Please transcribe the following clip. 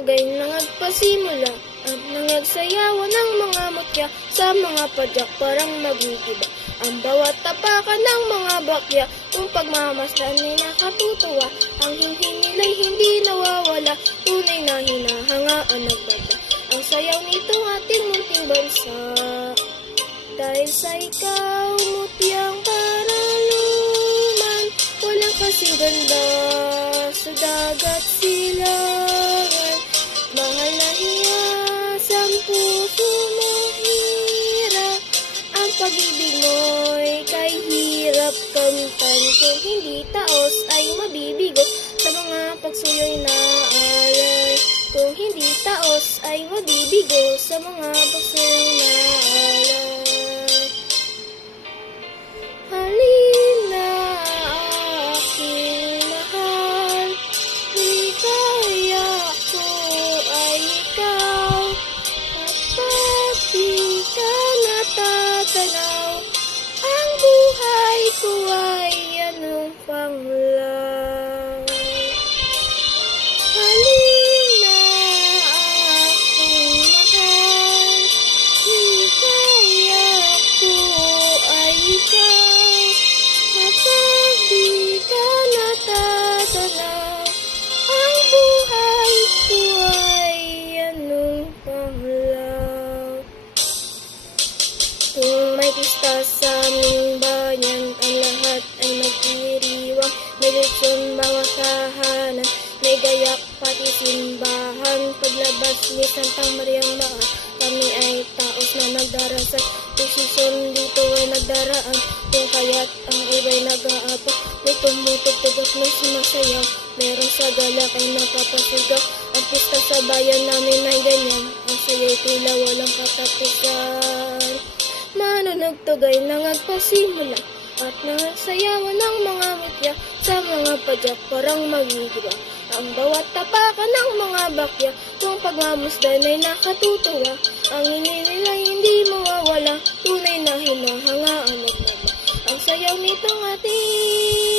nagtugay na nagpasimula at nangagsayawan ng mga mutya sa mga padyak parang magigiba. Ang bawat tapakan ng mga bakya kung pagmamasdan ay nakatutuwa. Ang hinhin nila'y hindi nawawala, tunay na hinahangaan nagbaba. Ang sayaw nitong ating munting bansa, dahil sa ikaw mutyang paraluman, walang kasing ganda sa dagat silangan. Mahal na hiyasang puso mong hirap, ang pag-ibig mo'y kay hirap kamtan. Kung hindi taos ay mabibigo sa mga pagsuyo'y naalay. Kung hindi taos ay mabibigo sa mga pagsuyo'y naalay. Halina aking mahal, ligaya ko ay ikaw. Kapag di ka natatanaw, ang buhay ko ay anong panglaw. Halina aking mahal, ligaya ko ay ikaw. Kapag di ka natatanaw, ang buhay ko ay anong panglaw. Kung may pista sa aming bayan, ang lahat ay magdiriwang. May lechon, mga kahanan, may gayak pati simbahan. Paglabas ni Santang Mariang Maa, kami ay taos na nagdarasal. Posisyon dito ay nagdaraan, kung kaya't ang iba'y nag-aapak. May tumutugtog at may sumasayaw, meron sa galak ay nakapasigaw. Ang pista sa bayan namin ay ganyan, ang saya'y tila walang katapusan. Mano nagtugay na nagpasimula at nangsayawan ng mga mutya sa mga padyak parang magigiba. Ang bawat tapakan ng mga bakya kung pagmamasdan ay nakatutuwa. Ang nila hindi mawawala, tunay na hinahangaan nagbaba. Ang sayaw nitong ating